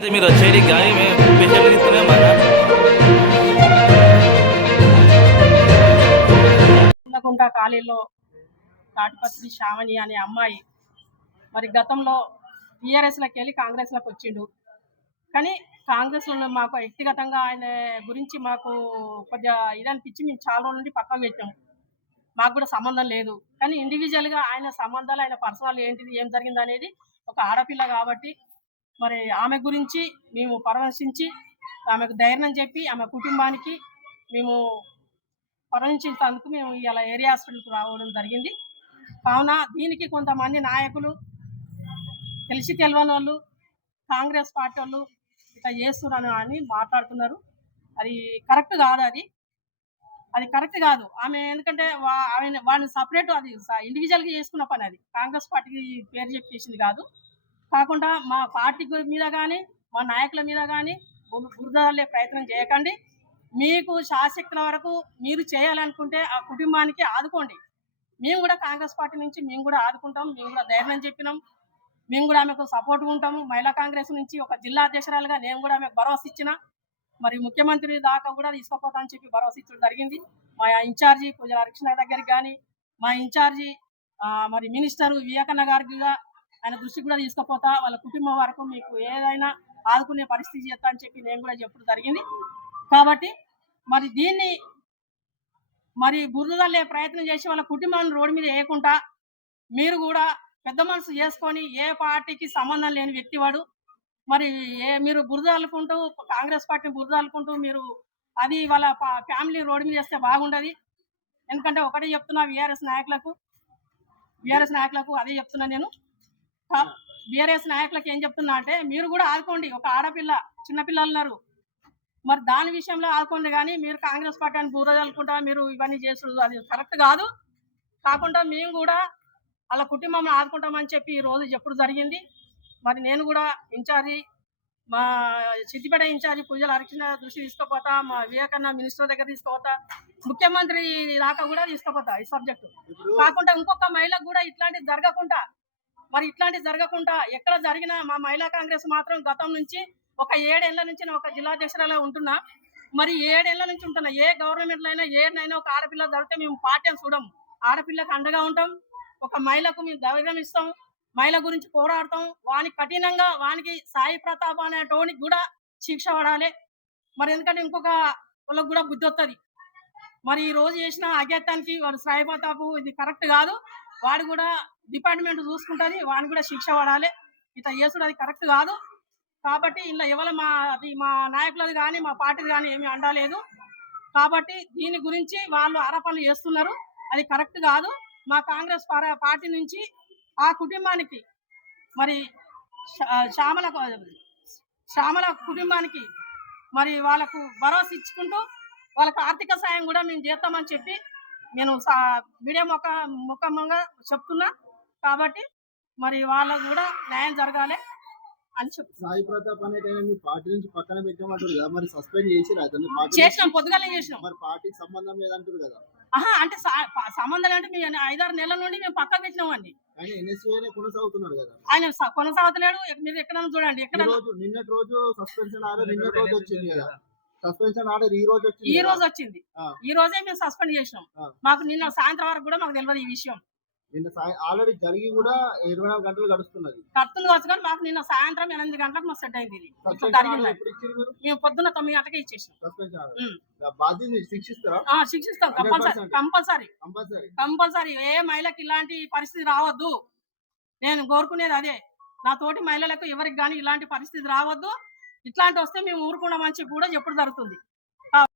మీరు వచ్చేది గాయ స్పెషల్ తీసుకున్నామన్నా కుంట కాలేజీలో తాటిపత్రి శ్రావణి అనే అమ్మాయి మరి గతంలో టీఆర్ఎస్లోకి వెళ్ళి కాంగ్రెస్లోకి వచ్చిండు. కానీ కాంగ్రెస్లో మాకు వ్యక్తిగతంగా ఆయన గురించి మాకు కొద్దిగా ఇదనిపించి మేము చాలా రోజుల నుండి పక్కకు పెట్టాము. మాకు కూడా సంబంధం లేదు. కానీ ఇండివిజువల్గా ఆయన సంబంధాలు, ఆయన పర్సనల్ ఏంటిది, ఏం జరిగింది అనేది ఒక ఆడపిల్ల కాబట్టి మరి ఆమె గురించి మేము పరామర్శించి ఆమెకు ధైర్యం చెప్పి ఆమె కుటుంబానికి మేము పరామర్శించేందుకు మేము ఇలా ఏరియా హాస్పిటల్కి రావడం జరిగింది. కావున దీనికి కొంతమంది నాయకులు తెలిసి తెలియని వాళ్ళు, కాంగ్రెస్ పార్టీ వాళ్ళు ఇట్లా చేస్తున్నారు అని మాట్లాడుతున్నారు. అది కరెక్ట్ కాదు. అది కరెక్ట్ కాదు. ఆమె ఎందుకంటే వాడిని సపరేట్, అది ఇండివిజువల్గా చేసుకున్న పని. అది కాంగ్రెస్ పార్టీకి పేరు చెప్పి చేసింది కాదు. కాకుండా మా పార్టీ మీద కానీ మా నాయకుల మీద కానీ బురదలే ప్రయత్నం చేయకండి. మీకు శాశక్తుల వరకు మీరు చేయాలనుకుంటే ఆ కుటుంబానికి ఆదుకోండి. మేము కూడా కాంగ్రెస్ పార్టీ నుంచి మేము కూడా ఆదుకుంటాం. మేము కూడా ధైర్యం చెప్పినాం. మేము కూడా ఆమెకు సపోర్ట్గా ఉంటాము. మహిళా కాంగ్రెస్ నుంచి ఒక జిల్లా అధ్యక్షురాలుగా నేను కూడా ఆమెకు భరోసా ఇచ్చిన. మరి ముఖ్యమంత్రి దాకా కూడా తీసుకుపోతా అని చెప్పి భరోసా ఇచ్చడం జరిగింది. మా ఇన్ఛార్జి పూజల హరికృష్ణ దగ్గరికి కానీ, మా ఇన్ఛార్జి మరి మినిస్టర్ వివేకన్న గారికి ఆయన దృష్టికి కూడా తీసుకుపోతా, వాళ్ళ కుటుంబం వరకు మీకు ఏదైనా ఆదుకునే పరిస్థితి చేస్తా అని చెప్పి నేను కూడా చెప్పడం జరిగింది. కాబట్టి మరి దీన్ని మరి బురదలే ప్రయత్నం చేసి వాళ్ళ కుటుంబాన్ని రోడ్డు మీద వేయకుండా మీరు కూడా పెద్ద మనసు చేసుకొని, ఏ పార్టీకి సంబంధం లేని వ్యక్తి వాడు, మరి మీరు బురదలుకుంటూ కాంగ్రెస్ పార్టీని బురదలుకుంటూ మీరు అది వాళ్ళ ఫ్యామిలీ రోడ్డు మీద చేస్తే బాగుండదు. ఎందుకంటే ఒకటే చెప్తున్నా బీఆర్ఎస్ నాయకులకు అదే చెప్తున్నా నేను. బీఆర్ఎస్ నాయకులకు ఏం చెప్తున్నా అంటే మీరు కూడా ఆదుకోండి. ఒక ఆడపిల్ల, చిన్నపిల్లలు ఉన్నారు, మరి దాని విషయంలో ఆదుకోండి. కానీ మీరు కాంగ్రెస్ పార్టీ అని బురదలుకుంటా మీరు ఇవన్నీ చేస్తున్నారు, అది కరెక్ట్ కాదు. కాకుండా మేము కూడా వాళ్ళ కుటుంబం ఆదుకుంటామని చెప్పి ఈ రోజు చెప్పడం జరిగింది. మరి నేను కూడా ఇన్ఛార్జి, మా సిద్దిపేట ఇన్ఛార్జి పూజల హరికృష్ణ దృష్టి తీసుకుపోతా, మా వివేకన్న మినిస్టర్ దగ్గర తీసుకుపోతా, ముఖ్యమంత్రి దాకా కూడా తీసుకుపోతా ఈ సబ్జెక్టు. కాకుండా ఇంకొక మహిళకు కూడా ఇట్లాంటివి జరగకుండా ఎక్కడ జరిగినా మా మహిళా కాంగ్రెస్ మాత్రం గతం నుంచి ఒక 7 ఏళ్ల నుంచి నేను ఒక జిల్లా అధ్యక్షురాలుగా ఉంటున్నా. మరి 7 ఏళ్ల నుంచి ఉంటున్నా. ఏ గవర్నమెంట్లో అయినా ఏడనైనా ఒక ఆడపిల్ల జరిగితే మేము పార్టీ అని చూడము. ఆడపిల్లకు అండగా ఉంటాం. ఒక మహిళకు మేము ధైర్యం ఇస్తాం. మహిళ గురించి పోరాడతాం. వానికి కఠినంగా వానికి సాయి ప్రతాప్ అనే టోనికి కూడా శిక్ష పడాలి. మరి ఎందుకంటే ఇంకొక వాళ్ళకు కూడా బుద్ధి వస్తుంది. మరి ఈ రోజు చేసిన అజ్ఞాతానికి వాడు సాయి ప్రతాప్ ఇది కరెక్ట్ కాదు. వాడు కూడా డిపార్ట్మెంట్ చూసుకుంటుంది. వాడిని కూడా శిక్ష పడాలి. ఇట్లా చేసుడు అది కరెక్ట్ కాదు. కాబట్టి ఇలా ఇవాళ మా నాయకులది కానీ మా పార్టీది కానీ ఏమీ అండలేదు. కాబట్టి దీని గురించి వాళ్ళు ఆరోపణలు చేస్తున్నారు. అది కరెక్ట్ కాదు. మా కాంగ్రెస్ పార్టీ నుంచి ఆ కుటుంబానికి మరి శ్యామల కుటుంబానికి మరి వాళ్ళకు భరోసా ఇచ్చుకుంటూ వాళ్ళకు ఆర్థిక సాయం కూడా మేము చేస్తామని చెప్పి నేను మీడియా ముఖంగా చెప్తున్నా. కాబట్టి మరి వాళ్ళకు కూడా న్యాయం జరగాలి అని సాయి ప్రతాప్ అనేటైనా మీ పార్టీ నుంచి పక్కన పెట్టామంటారు కదా, మరి సస్పెండ్ చేసినాం. పొద్దుగాలే చేసినాం. మరి పార్టీకి సంబంధం లేదంటారు కదా. అంటే సంబంధం అంటే మీ 5-6 నెలల నుండి మేము పక్కన పెట్టినామండి. ఆయన ఎన్ఎస్ఏనే కొనసాగుతున్నాడు కదా. ఆయన కొనసాగుతలేడు. మీరు ఎక్కడైనా చూడండి. నిన్నటి రోజు సస్పెన్షన్ ఆర్డర్ నిన్నటి రోజు వచ్చింది కదా. సస్పెన్షన్ ఆర్డర్ ఈ రోజు వచ్చింది. ఈ రోజే మేము సస్పెండ్ చేసినాం. మాకు నిన్న సాయంత్రం వరకు కూడా మాకు తెలియదు ఈ విషయం. నిన్న ఆల్రెడీ జరిగి కూడా 24 గంటలు గడుస్తుంది కావచ్చు. కానీ మాకు నిన్న సాయంత్రం 8 గంటలకు మాకు సెట్ అయింది. మేము పొద్దున్న 9 గంటలకే ఇచ్చేసాం. శిక్షిస్తాం కంపల్సరీ. ఏ మహిళకి ఇలాంటి పరిస్థితి రావద్దు. నేను కోరుకునేది అదే. నా తోటి మహిళలకు ఎవరికి కానీ ఇలాంటి పరిస్థితి రావద్దు. ఇట్లాంటి వస్తే మేము ఊరుకున్నామని చెప్పి కూడా చెప్పడం జరుగుతుంది.